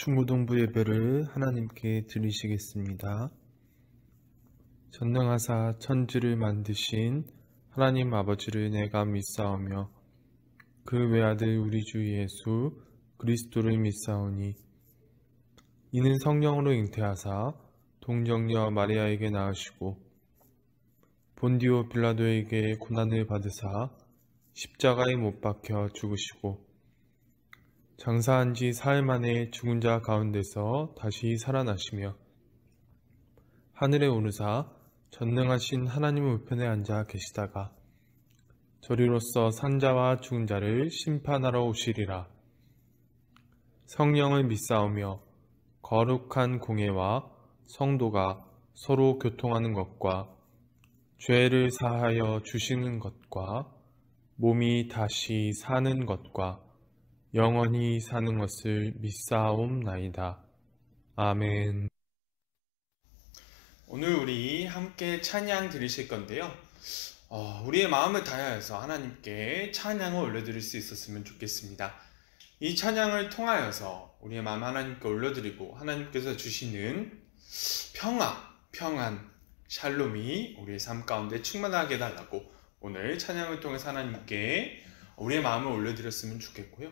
중고등부 예배를 하나님께 드리시겠습니다. 전능하사 천지를 만드신 하나님 아버지를 내가 믿사오며 그 외아들 우리 주 예수 그리스도를 믿사오니 이는 성령으로 잉태하사 동정녀 마리아에게 낳으시고 본디오 빌라도에게 고난을 받으사 십자가에 못 박혀 죽으시고 장사한 지 사흘 만에 죽은 자 가운데서 다시 살아나시며 하늘에 오르사 전능하신 하나님 우편에 앉아 계시다가 저리로서 산자와 죽은 자를 심판하러 오시리라. 성령을 믿사오며 거룩한 공예와 성도가 서로 교통하는 것과 죄를 사하여 주시는 것과 몸이 다시 사는 것과 영원히 사는 것을 믿사옵나이다. 아멘. 오늘 우리 함께 찬양 드리실 건데요. 우리의 마음을 다하여서 하나님께 찬양을 올려드릴 수 있었으면 좋겠습니다. 이 찬양을 통하여서 우리의 마음 하나님께 올려드리고 하나님께서 주시는 평안, 샬롬이 우리의 삶 가운데 충만하게 해달라고 오늘 찬양을 통해서 하나님께 우리의 마음을 올려드렸으면 좋겠고요.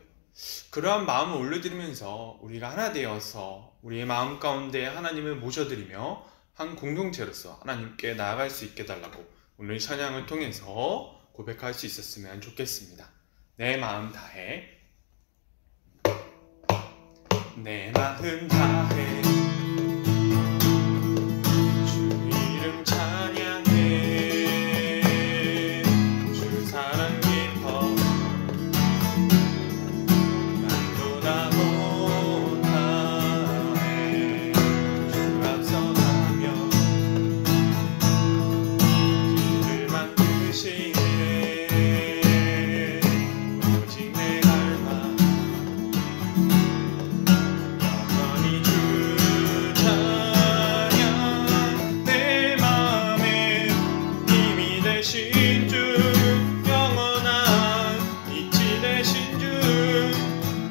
그러한 마음을 올려드리면서 우리가 하나 되어서 우리의 마음 가운데 하나님을 모셔드리며 한 공동체로서 하나님께 나아갈 수 있게 해달라고 오늘 찬양을 통해서 고백할 수 있었으면 좋겠습니다. 내 마음 다해, 내 마음 다해 주 이름 찬양해 주 사랑 깊어 말보다 못하네 주 앞서가며 길을 만드시네 오직 내 닮아 영원히 주 찬양 내 맘에 힘이 되신 주 영원한 이치 되신 주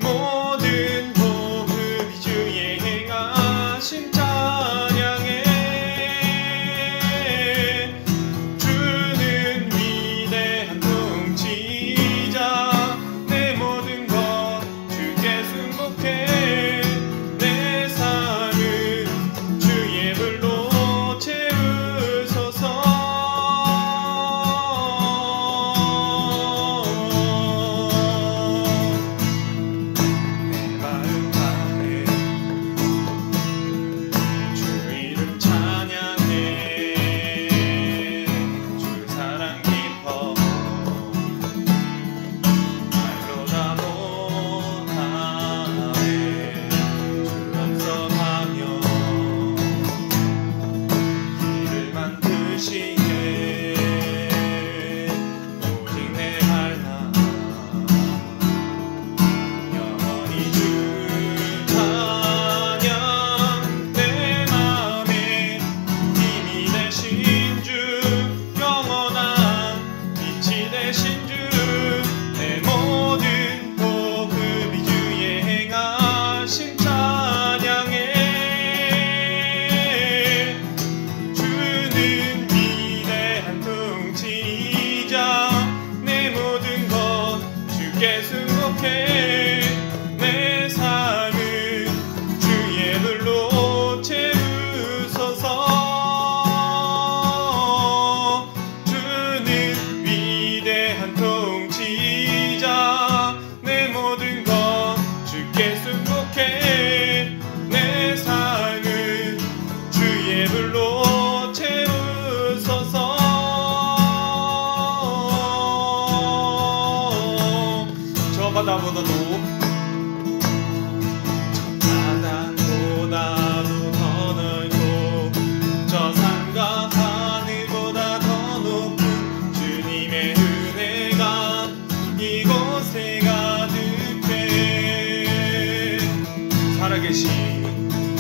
모든 복음이 주의 행하신 찬양해 주는 위대한 통치자 내 모든 것 주께 승복해 내 삶은 주의 불로 채우소서 내 마음 다해 주 이름 찬양해 주 사랑 깊어 말로 다 못하네 주 앞서가며 길을 만드시네 오직 내 닮아 영원히 주 찬양 내 맘에 힘이 되신 주 영원한 빛이 되신 주 내 모든 복음이 주의 행하신 찬양해 주는 위대한 통치자 내 모든 것 주께 승복해 내 삶은 주의 불로 채우소서 주는 위대한 통치자 내 모든 것 주께 승복해 내 삶은 주의 불로 채우소서 저 바다보다도 바다보다도 더 넓고 저 산과 하늘보다 더 높은 주님의 은혜가 이곳에 가득해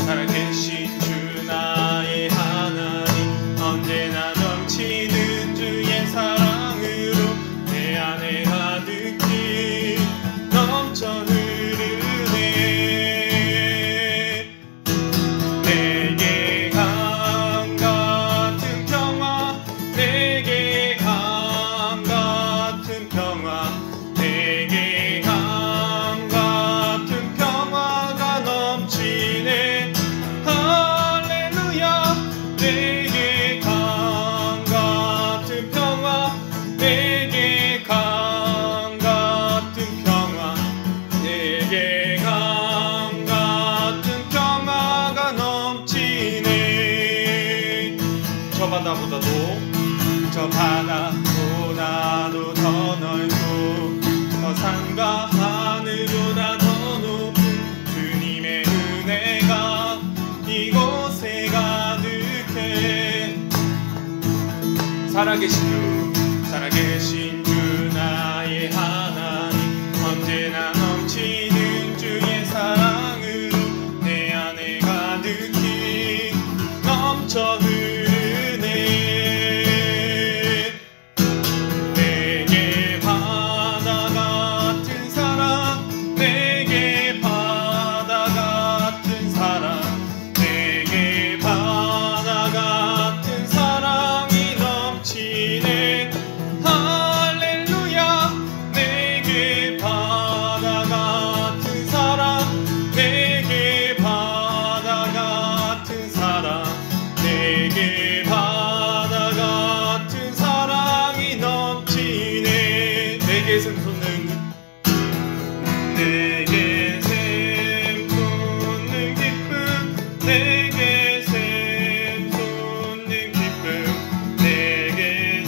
살아계신 주 나의 하나님 언제나 넘치는 주의 사랑으로 내 안에 가득히 넘쳐 흐르네 바다보다도 저 바다보다도 더 넓고 저 산과 하늘보다 더 높은 주님의 은혜가 이곳에 가득해. 살아계신 주 나의 하나님, 언제나 넘치는 주의 사랑으로 내 안에 가득히 넘쳐 흐르네. 내게 바다 같은 사랑, 내게 바다 같은 사랑, 내게 바다 같은 사랑이 넘치네. 할렐루야. 내게 바다 같은 사랑, 내게 바다 같은 사랑, 내게 바다 같은 사랑이 넘치네. 내게 샘솟는 기쁨, 내게 샘솟는 기쁨, 내게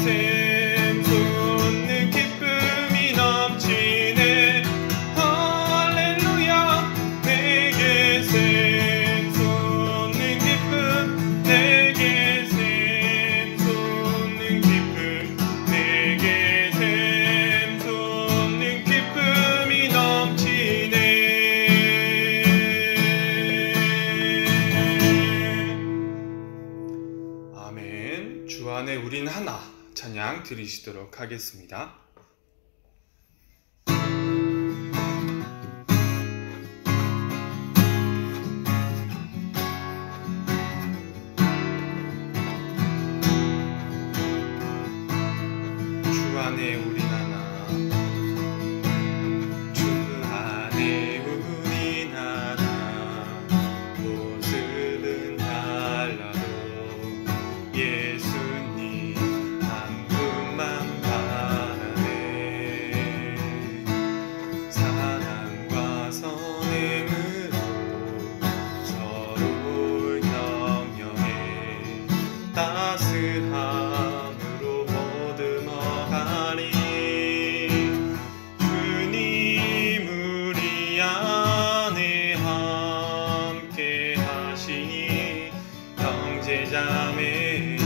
샘솟는 기쁨이 넘치네. 할렐루야. 내게 샘솟는 기쁨, 내게 샘솟는 기쁨, 내게 샘솟는 기쁨이 넘치네. 아멘. 주 안에 우린 하나 찬양 드리시도록 하겠습니다. 주 안에 우린 하나, 주 안에 우린 하나, 모습은 달라도 예수님 한 분만 바라네. 사랑과 선행으로 서로를 격려해 따스함으로 보듬어가리. 주님 우리 안에 함께 하시니 형제자매의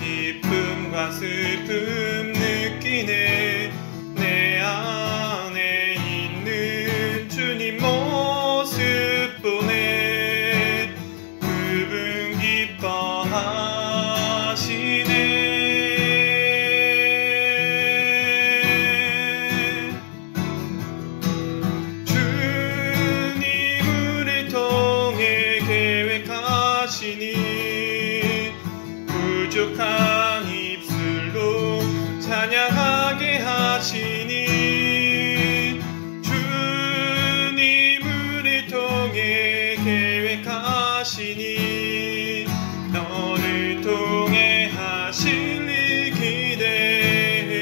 기쁨과 슬픔 느끼네. 내 안에 있는 주님 모습 보네. 그분 기뻐하시네. 주님 우리 통해 계획하시니 부족한 입술로 찬양하게 하시니. 주님 우리 통해 계획하시니 너를 통해 하실 일 기대해.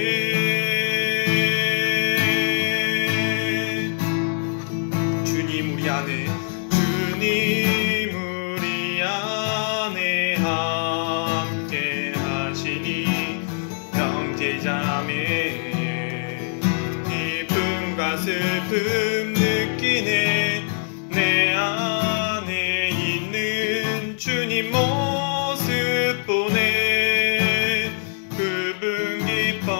주님 우리 안에, 주님 우리 안에 함께 하시니 형제자매의 기쁨과 슬픔 느끼네. 내 안에 있는 주님 모습 보네. 그분 기뻐하시네.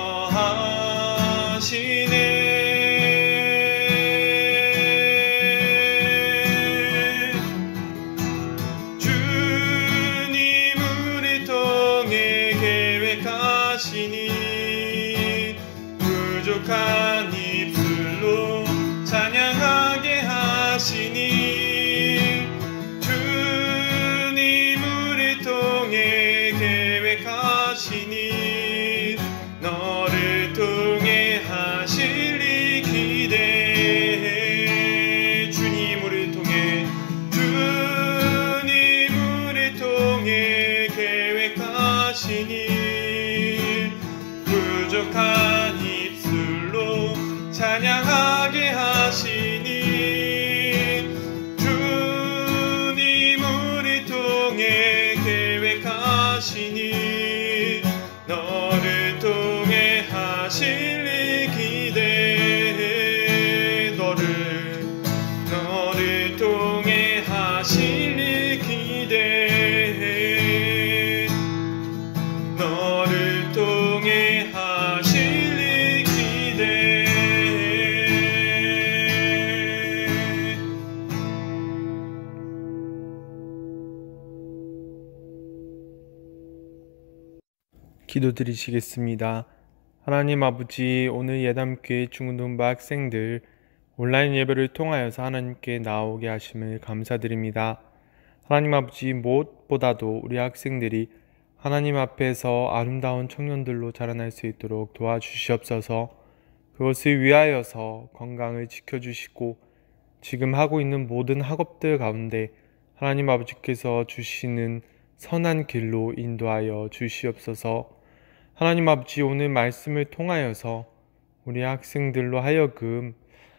기도드리시겠습니다. 하나님 아버지, 오늘 예담교회 중고등부 학생들 온라인 예배를 통하여서 하나님께 나오게 하심을 감사드립니다. 하나님 아버지, 무엇보다도 우리 학생들이 하나님 앞에서 아름다운 청년들로 자라날 수 있도록 도와주시옵소서. 그것을 위하여서 건강을 지켜주시고 지금 하고 있는 모든 학업들 가운데 하나님 아버지께서 주시는 선한 길로 인도하여 주시옵소서. 하나님 아버지, 오늘 말씀을 통하여서 우리 학생들로 하여금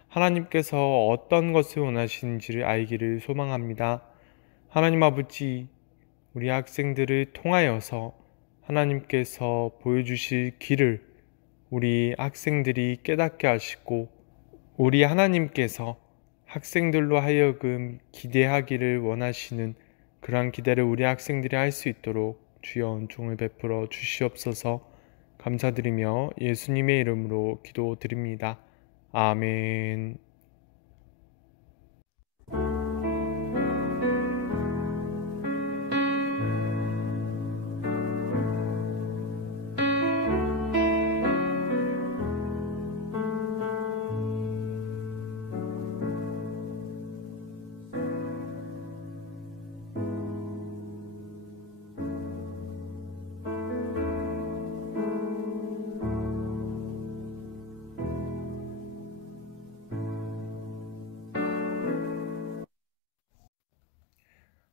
하나님께서 어떤 것을 원하시는지를 알기를 소망합니다. 하나님 아버지, 우리 학생들을 통하여서 하나님께서 보여주실 길을 우리 학생들이 깨닫게 하시고 우리 하나님께서 학생들로 하여금 기대하기를 원하시는 그러한 기대를 우리 학생들이 할 수 있도록 주여 은총을 베풀어 주시옵소서. 감사드리며 예수님의 이름으로 기도드립니다. 아멘.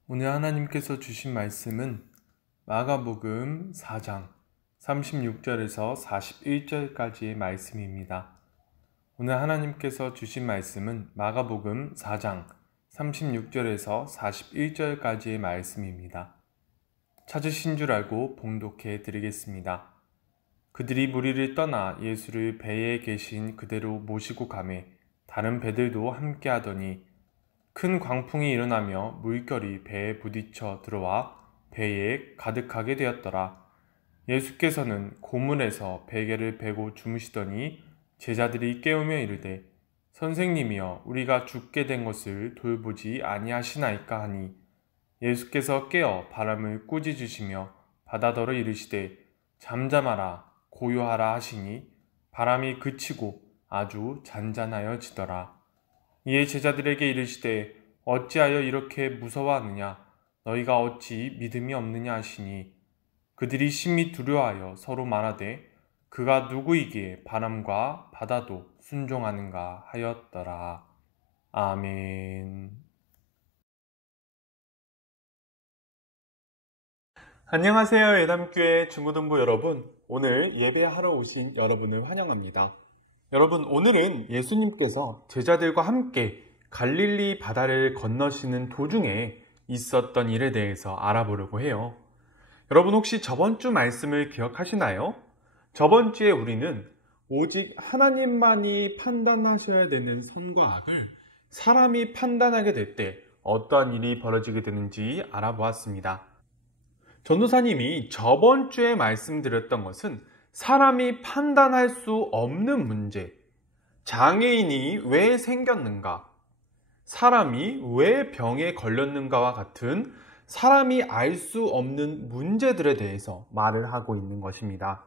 오늘 하나님께서 주신 말씀은 마가복음 4장 36절에서 41절까지의 말씀입니다. 오늘 하나님께서 주신 말씀은 마가복음 4장 36절에서 41절까지의 말씀입니다. 찾으신 줄 알고 봉독해 드리겠습니다. 그들이 무리를 떠나 예수를 배에 계신 그대로 모시고 가매 다른 배들도 함께 하더니 큰 광풍이 일어나며 물결이 배에 부딪혀 들어와 배에 가득하게 되었더라. 예수께서는 고문에서 베개를 베고 주무시더니 제자들이 깨우며 이르되 선생님이여, 우리가 죽게 된 것을 돌보지 아니하시나이까 하니 예수께서 깨어 바람을 꾸짖으시며 바다더러 이르시되 잠잠하라 고요하라 하시니 바람이 그치고 아주 잔잔하여지더라. 이에 제자들에게 이르시되 어찌하여 이렇게 무서워하느냐, 너희가 어찌 믿음이 없느냐 하시니 그들이 심히 두려워하여 서로 말하되 그가 누구이기에 바람과 바다도 순종하는가 하였더라. 아멘. 안녕하세요, 예담교회 중고등부 여러분. 오늘 예배하러 오신 여러분을 환영합니다. 여러분, 오늘은 예수님께서 제자들과 함께 갈릴리 바다를 건너시는 도중에 있었던 일에 대해서 알아보려고 해요. 여러분, 혹시 저번 주 말씀을 기억하시나요? 저번 주에 우리는 오직 하나님만이 판단하셔야 되는 선과 악을 사람이 판단하게 될 때 어떠한 일이 벌어지게 되는지 알아보았습니다. 전도사님이 저번 주에 말씀드렸던 것은 사람이 판단할 수 없는 문제, 장애인이 왜 생겼는가, 사람이 왜 병에 걸렸는가와 같은 사람이 알 수 없는 문제들에 대해서 말을 하고 있는 것입니다.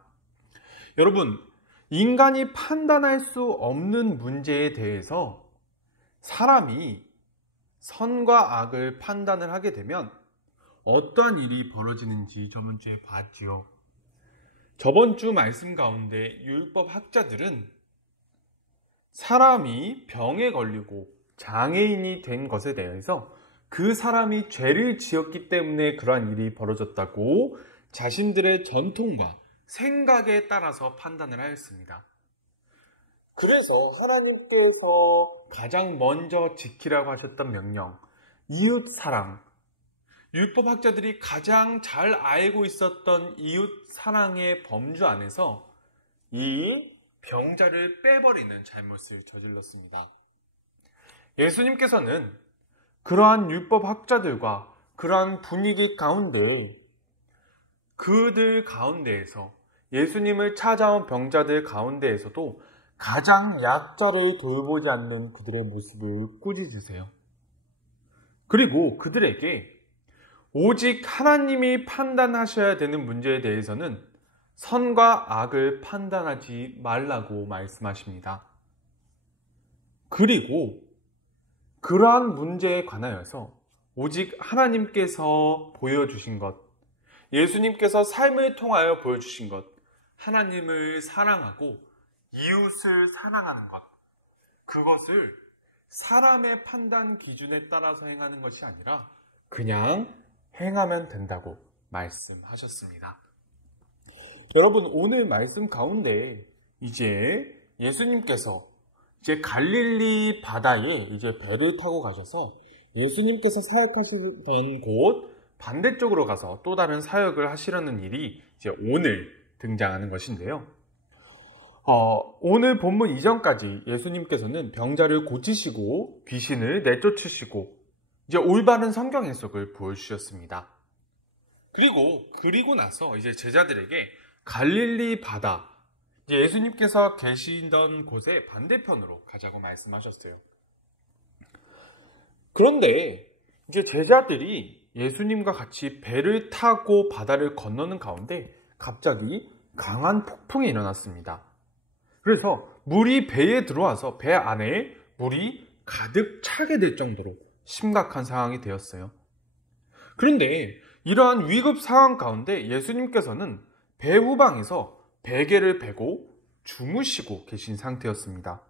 여러분, 인간이 판단할 수 없는 문제에 대해서 사람이 선과 악을 판단을 하게 되면 어떠한 일이 벌어지는지 저번 주에 봤지요. 저번 주 말씀 가운데 율법 학자들은 사람이 병에 걸리고 장애인이 된 것에 대해서 그 사람이 죄를 지었기 때문에 그러한 일이 벌어졌다고 자신들의 전통과 생각에 따라서 판단을 하였습니다. 그래서 하나님께서 가장 먼저 지키라고 하셨던 명령, 이웃 사랑, 율법학자들이 가장 잘 알고 있었던 이웃 사랑의 범주 안에서 이 병자를 빼버리는 잘못을 저질렀습니다. 예수님께서는 그러한 율법학자들과 그러한 분위기 가운데 그들 가운데에서 예수님을 찾아온 병자들 가운데에서도 가장 약자를 돌보지 않는 그들의 모습을 꾸짖으세요. 그리고 그들에게 오직 하나님이 판단하셔야 되는 문제에 대해서는 선과 악을 판단하지 말라고 말씀하십니다. 그리고 그러한 문제에 관하여서 오직 하나님께서 보여주신 것, 예수님께서 삶을 통하여 보여주신 것, 하나님을 사랑하고 이웃을 사랑하는 것, 그것을 사람의 판단 기준에 따라서 행하는 것이 아니라 그냥 행하면 된다고 말씀하셨습니다. 여러분, 오늘 말씀 가운데 이제 예수님께서 이제 갈릴리 바다에 이제 배를 타고 가셔서 예수님께서 사역하시던 곳 반대쪽으로 가서 또 다른 사역을 하시려는 일이 이제 오늘 등장하는 것인데요. 오늘 본문 이전까지 예수님께서는 병자를 고치시고 귀신을 내쫓으시고 이제 올바른 성경 해석을 보여주셨습니다. 그리고 나서 이제 제자들에게 갈릴리 바다, 이제 예수님께서 계시던 곳의 반대편으로 가자고 말씀하셨어요. 그런데 이제 제자들이 예수님과 같이 배를 타고 바다를 건너는 가운데 갑자기 강한 폭풍이 일어났습니다. 그래서 물이 배에 들어와서 배 안에 물이 가득 차게 될 정도로 심각한 상황이 되었어요. 그런데 이러한 위급 상황 가운데 예수님께서는 배 후방에서 베개를 베고 주무시고 계신 상태였습니다.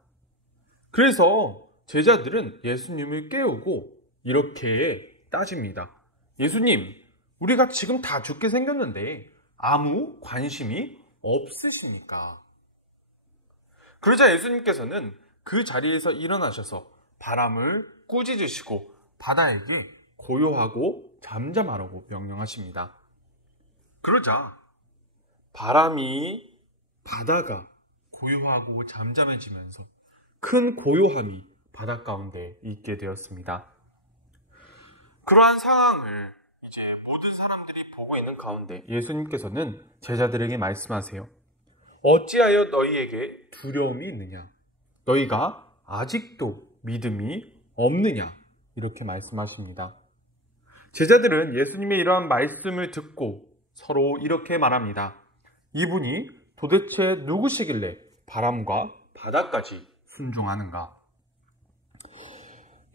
그래서 제자들은 예수님을 깨우고 이렇게 따집니다. 예수님, 우리가 지금 다 죽게 생겼는데 아무 관심이 없으십니까? 그러자 예수님께서는 그 자리에서 일어나셔서 바람을 꾸짖으시고 바다에게 고요하고 잠잠하라고 명령하십니다. 그러자 바다가 고요하고 잠잠해지면서 큰 고요함이 바다 가운데 있게 되었습니다. 그러한 상황을 이제 모든 사람들이 보고 있는 가운데 예수님께서는 제자들에게 말씀하세요. 어찌하여 너희에게 두려움이 있느냐? 너희가 아직도 믿음이 없느냐? 이렇게 말씀하십니다. 제자들은 예수님의 이러한 말씀을 듣고 서로 이렇게 말합니다. 이분이 도대체 누구시길래 바람과 바다까지 순종하는가?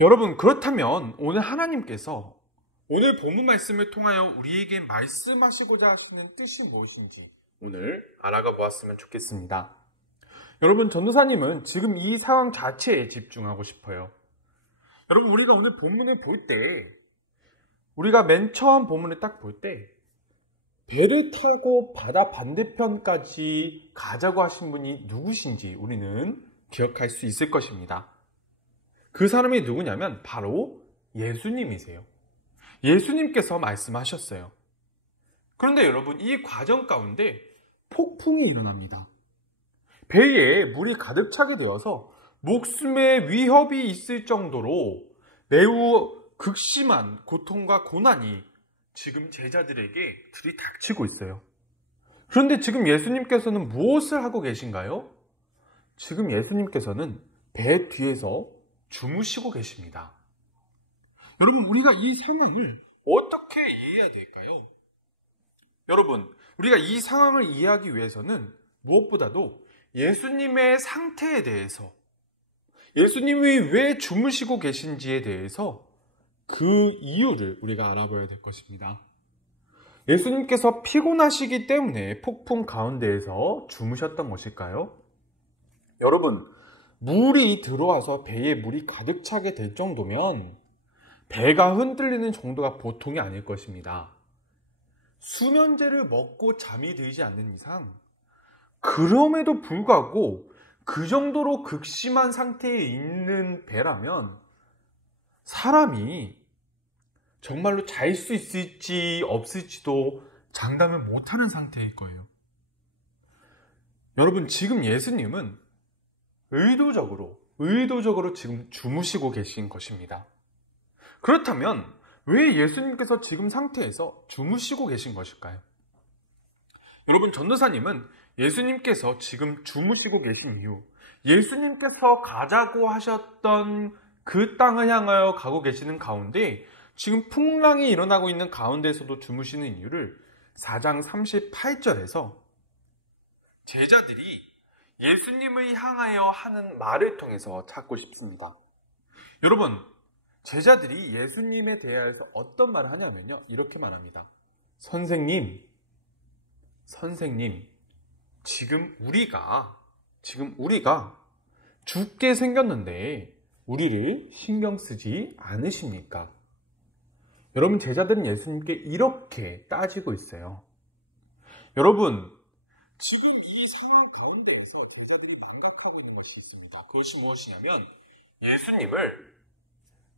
여러분, 그렇다면 오늘 하나님께서 오늘 본문 말씀을 통하여 우리에게 말씀하시고자 하시는 뜻이 무엇인지 오늘 알아가 보았으면 좋겠습니다. 여러분, 전도사님은 지금 이 상황 자체에 집중하고 싶어요. 여러분, 우리가 오늘 본문을 볼 때, 우리가 맨 처음 본문을 딱 볼 때 배를 타고 바다 반대편까지 가자고 하신 분이 누구신지 우리는 기억할 수 있을 것입니다. 그 사람이 누구냐면 바로 예수님이세요. 예수님께서 말씀하셨어요. 그런데 여러분, 이 과정 가운데 폭풍이 일어납니다. 배에 물이 가득 차게 되어서 목숨의 위협이 있을 정도로 매우 극심한 고통과 고난이 지금 제자들에게 들이닥치고 있어요. 그런데 지금 예수님께서는 무엇을 하고 계신가요? 지금 예수님께서는 배 뒤에서 주무시고 계십니다. 여러분, 우리가 이 상황을 어떻게 이해해야 될까요? 여러분, 우리가 이 상황을 이해하기 위해서는 무엇보다도 예수님의 상태에 대해서, 예수님이 왜 주무시고 계신지에 대해서 그 이유를 우리가 알아봐야 될 것입니다. 예수님께서 피곤하시기 때문에 폭풍 가운데에서 주무셨던 것일까요? 여러분, 물이 들어와서 배에 물이 가득 차게 될 정도면 배가 흔들리는 정도가 보통이 아닐 것입니다. 수면제를 먹고 잠이 들지 않는 이상, 그럼에도 불구하고 그 정도로 극심한 상태에 있는 배라면 사람이 정말로 잘 수 있을지 없을지도 장담을 못하는 상태일 거예요. 여러분, 지금 예수님은 의도적으로 지금 주무시고 계신 것입니다. 그렇다면 왜 예수님께서 지금 상태에서 주무시고 계신 것일까요? 여러분, 전도사님은 예수님께서 지금 주무시고 계신 이유, 예수님께서 가자고 하셨던 그 땅을 향하여 가고 계시는 가운데 지금 풍랑이 일어나고 있는 가운데에서도 주무시는 이유를 4장 38절에서 제자들이 예수님을 향하여 하는 말을 통해서 찾고 싶습니다. 여러분, 제자들이 예수님에 대하여서 어떤 말을 하냐면요, 이렇게 말합니다. 선생님, 지금 우리가 죽게 생겼는데 우리를 신경 쓰지 않으십니까? 여러분, 제자들은 예수님께 이렇게 따지고 있어요. 여러분, 지금 이 상황 가운데에서 제자들이 망각하고 있는 것이 있습니다. 그것이 무엇이냐면 예수님을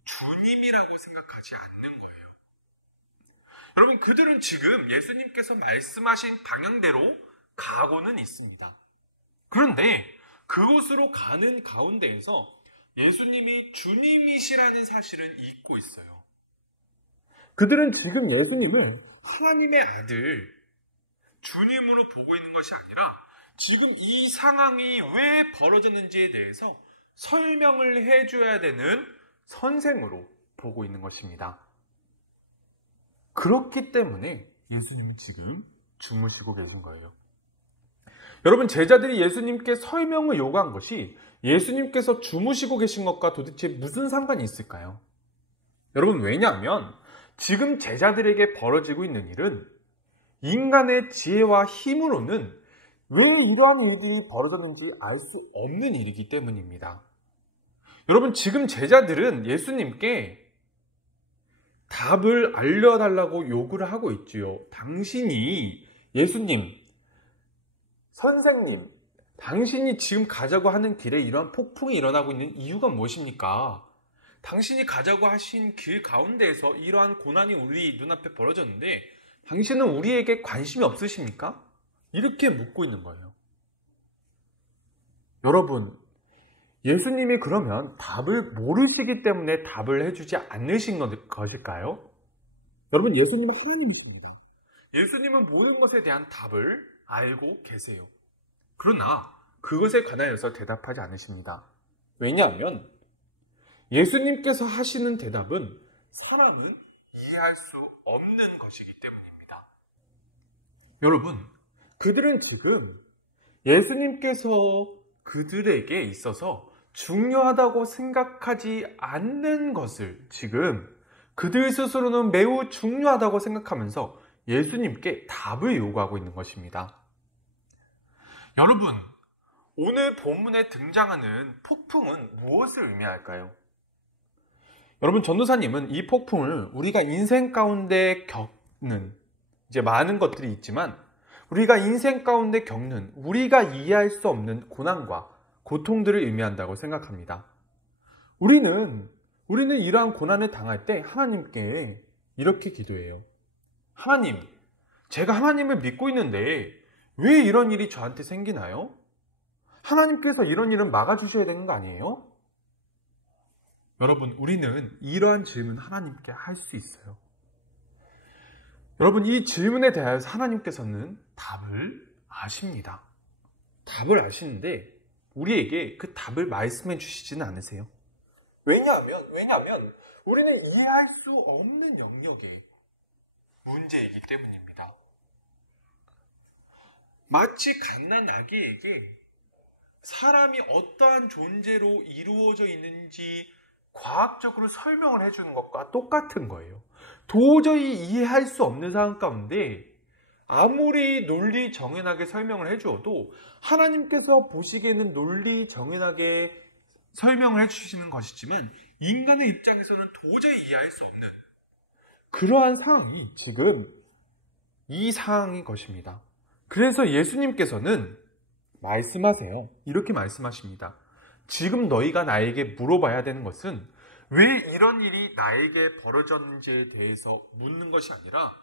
주님이라고 생각하지 않는 거예요. 여러분, 그들은 지금 예수님께서 말씀하신 방향대로 가고는 있습니다. 그런데 그곳으로 가는 가운데에서 예수님이 주님이시라는 사실은 잊고 있어요. 그들은 지금 예수님을 하나님의 아들, 주님으로 보고 있는 것이 아니라 지금 이 상황이 왜 벌어졌는지에 대해서 설명을 해줘야 되는 선생으로 보고 있는 것입니다. 그렇기 때문에 예수님은 지금 주무시고 계신 거예요. 여러분, 제자들이 예수님께 설명을 요구한 것이 예수님께서 주무시고 계신 것과 도대체 무슨 상관이 있을까요? 여러분, 왜냐하면 지금 제자들에게 벌어지고 있는 일은 인간의 지혜와 힘으로는 왜 이러한 일이 벌어졌는지 알 수 없는 일이기 때문입니다. 여러분, 지금 제자들은 예수님께 답을 알려달라고 요구를 하고 있지요. 당신이, 예수님, 선생님, 당신이 지금 가자고 하는 길에 이러한 폭풍이 일어나고 있는 이유가 무엇입니까? 당신이 가자고 하신 길 가운데에서 이러한 고난이 우리 눈앞에 벌어졌는데 당신은 우리에게 관심이 없으십니까? 이렇게 묻고 있는 거예요. 여러분, 예수님이 그러면 답을 모르시기 때문에 답을 해주지 않으신 것일까요? 여러분, 예수님은 하나님이십니다. 예수님은 모든 것에 대한 답을 알고 계세요. 그러나 그것에 관하여서 대답하지 않으십니다. 왜냐하면 예수님께서 하시는 대답은 사람이 이해할 수 없는 것이기 때문입니다. 여러분, 그들은 지금 예수님께서 그들에게 있어서 중요하다고 생각하지 않는 것을 지금 그들 스스로는 매우 중요하다고 생각하면서 예수님께 답을 요구하고 있는 것입니다. 여러분, 오늘 본문에 등장하는 폭풍은 무엇을 의미할까요? 여러분, 전도사님은 이 폭풍을 우리가 인생 가운데 겪는 이제 많은 것들이 있지만 우리가 인생 가운데 겪는 우리가 이해할 수 없는 고난과 고통들을 의미한다고 생각합니다. 우리는 이러한 고난을 당할 때 하나님께 이렇게 기도해요. 하나님, 제가 하나님을 믿고 있는데 왜 이런 일이 저한테 생기나요? 하나님께서 이런 일은 막아주셔야 되는 거 아니에요? 여러분, 우리는 이러한 질문 하나님께 할 수 있어요. 여러분, 이 질문에 대해서 하나님께서는 답을 아십니다. 답을 아시는데 우리에게 그 답을 말씀해 주시지는 않으세요. 왜냐하면 우리는 이해할 수 없는 영역의 문제이기 때문입니다. 마치 갓난 아기에게 사람이 어떠한 존재로 이루어져 있는지 과학적으로 설명을 해주는 것과 똑같은 거예요. 도저히 이해할 수 없는 상황 가운데 아무리 논리 정연하게 설명을 해주어도 하나님께서 보시기에는 논리 정연하게 설명을 해주시는 것이지만 인간의 입장에서는 도저히 이해할 수 없는 그러한 상황이 지금 이 상황인 것입니다. 그래서 예수님께서는 말씀하세요. 이렇게 말씀하십니다. 지금 너희가 나에게 물어봐야 되는 것은 왜 이런 일이 나에게 벌어졌는지에 대해서 묻는 것이 아니라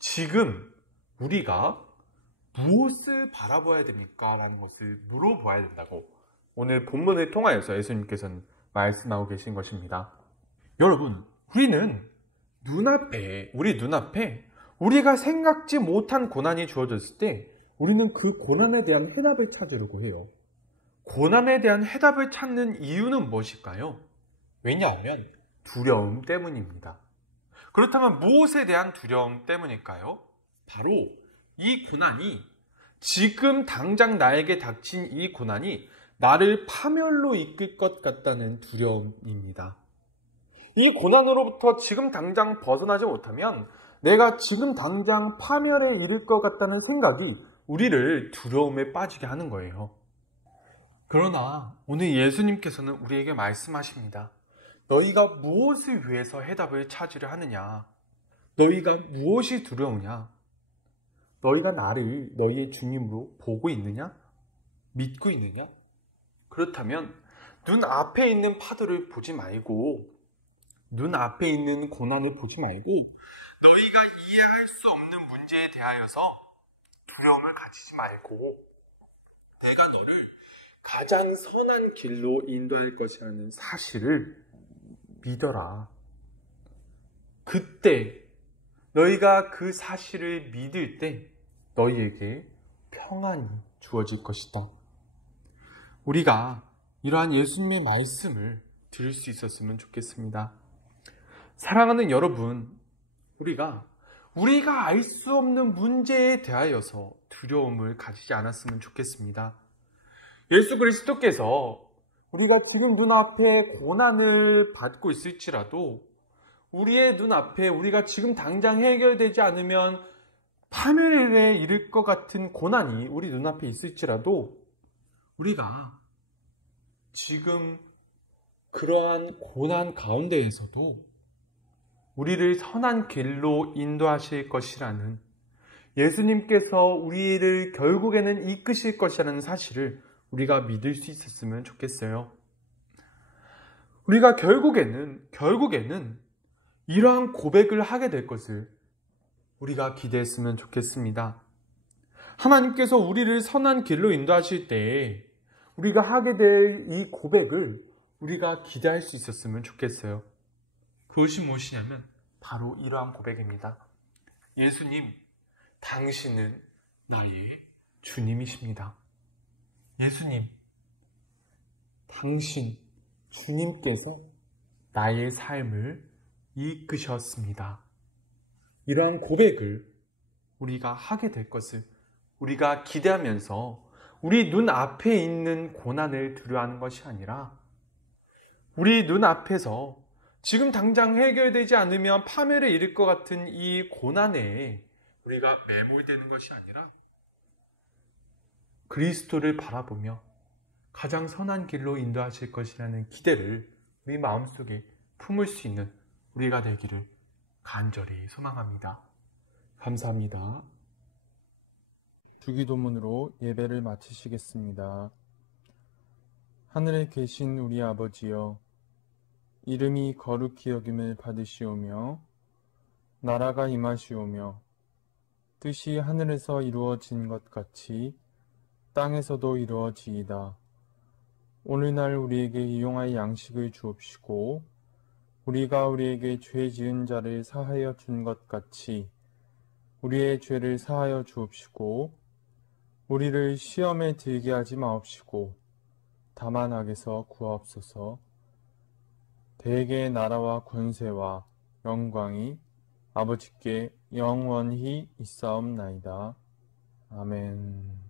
지금 우리가 무엇을 바라봐야 됩니까? 라는 것을 물어봐야 된다고 오늘 본문을 통하여서 예수님께서는 말씀하고 계신 것입니다. 여러분, 우리는 우리 눈앞에 우리가 생각지 못한 고난이 주어졌을 때 우리는 그 고난에 대한 해답을 찾으려고 해요. 고난에 대한 해답을 찾는 이유는 무엇일까요? 왜냐하면 두려움 때문입니다. 그렇다면 무엇에 대한 두려움 때문일까요? 바로 이 고난이 지금 당장 나에게 닥친 이 고난이 나를 파멸로 이끌 것 같다는 두려움입니다. 이 고난으로부터 지금 당장 벗어나지 못하면 내가 지금 당장 파멸에 이를 것 같다는 생각이 우리를 두려움에 빠지게 하는 거예요. 그러나 오늘 예수님께서는 우리에게 말씀하십니다. 너희가 무엇을 위해서 해답을 찾으려 하느냐? 너희가 무엇이 두려우냐? 너희가 나를 너희의 주님으로 보고 있느냐? 믿고 있느냐? 그렇다면 눈앞에 있는 파도를 보지 말고 눈앞에 있는 고난을 보지 말고 너희가 이해할 수 없는 문제에 대하여서 두려움을 가지지 말고 내가 너를 가장 선한 길로 인도할 것이라는 사실을 믿어라. 그때 너희가 그 사실을 믿을 때 너희에게 평안이 주어질 것이다. 우리가 이러한 예수님의 말씀을 들을 수 있었으면 좋겠습니다. 사랑하는 여러분, 우리가 알 수 없는 문제에 대하여서 두려움을 가지지 않았으면 좋겠습니다. 예수 그리스도께서 우리가 지금 눈앞에 고난을 받고 있을지라도 우리의 눈앞에 우리가 지금 당장 해결되지 않으면 파멸에 이를 것 같은 고난이 우리 눈앞에 있을지라도 우리가 지금 그러한 고난 가운데에서도 우리를 선한 길로 인도하실 것이라는 예수님께서 우리를 결국에는 이끄실 것이라는 사실을 우리가 믿을 수 있었으면 좋겠어요. 우리가 결국에는 이러한 고백을 하게 될 것을 우리가 기대했으면 좋겠습니다. 하나님께서 우리를 선한 길로 인도하실 때 우리가 하게 될 이 고백을 우리가 기대할 수 있었으면 좋겠어요. 그것이 무엇이냐면 바로 이러한 고백입니다. 예수님, 당신은 나의 주님이십니다. 예수님, 주님께서 나의 삶을 이끄셨습니다. 이러한 고백을 우리가 하게 될 것을 우리가 기대하면서 우리 눈앞에 있는 고난을 두려워하는 것이 아니라 우리 눈앞에서 지금 당장 해결되지 않으면 파멸에 이를 것 같은 이 고난에 우리가 매몰되는 것이 아니라 그리스도를 바라보며 가장 선한 길로 인도하실 것이라는 기대를 우리 마음속에 품을 수 있는 우리가 되기를 간절히 소망합니다. 감사합니다. 주기도문으로 예배를 마치시겠습니다. 하늘에 계신 우리 아버지여, 이름이 거룩히 여김을 받으시오며 나라가 임하시오며 뜻이 하늘에서 이루어진 것 같이 땅에서도 이루어지이다. 오늘날 우리에게 일용할 양식을 주옵시고 우리가 우리에게 죄 지은 자를 사하여 준 것 같이 우리의 죄를 사하여 주옵시고 우리를 시험에 들게 하지 마옵시고 다만 악에서 구하옵소서. 대개의 나라와 권세와 영광이 아버지께 영원히 있사옵나이다. 아멘.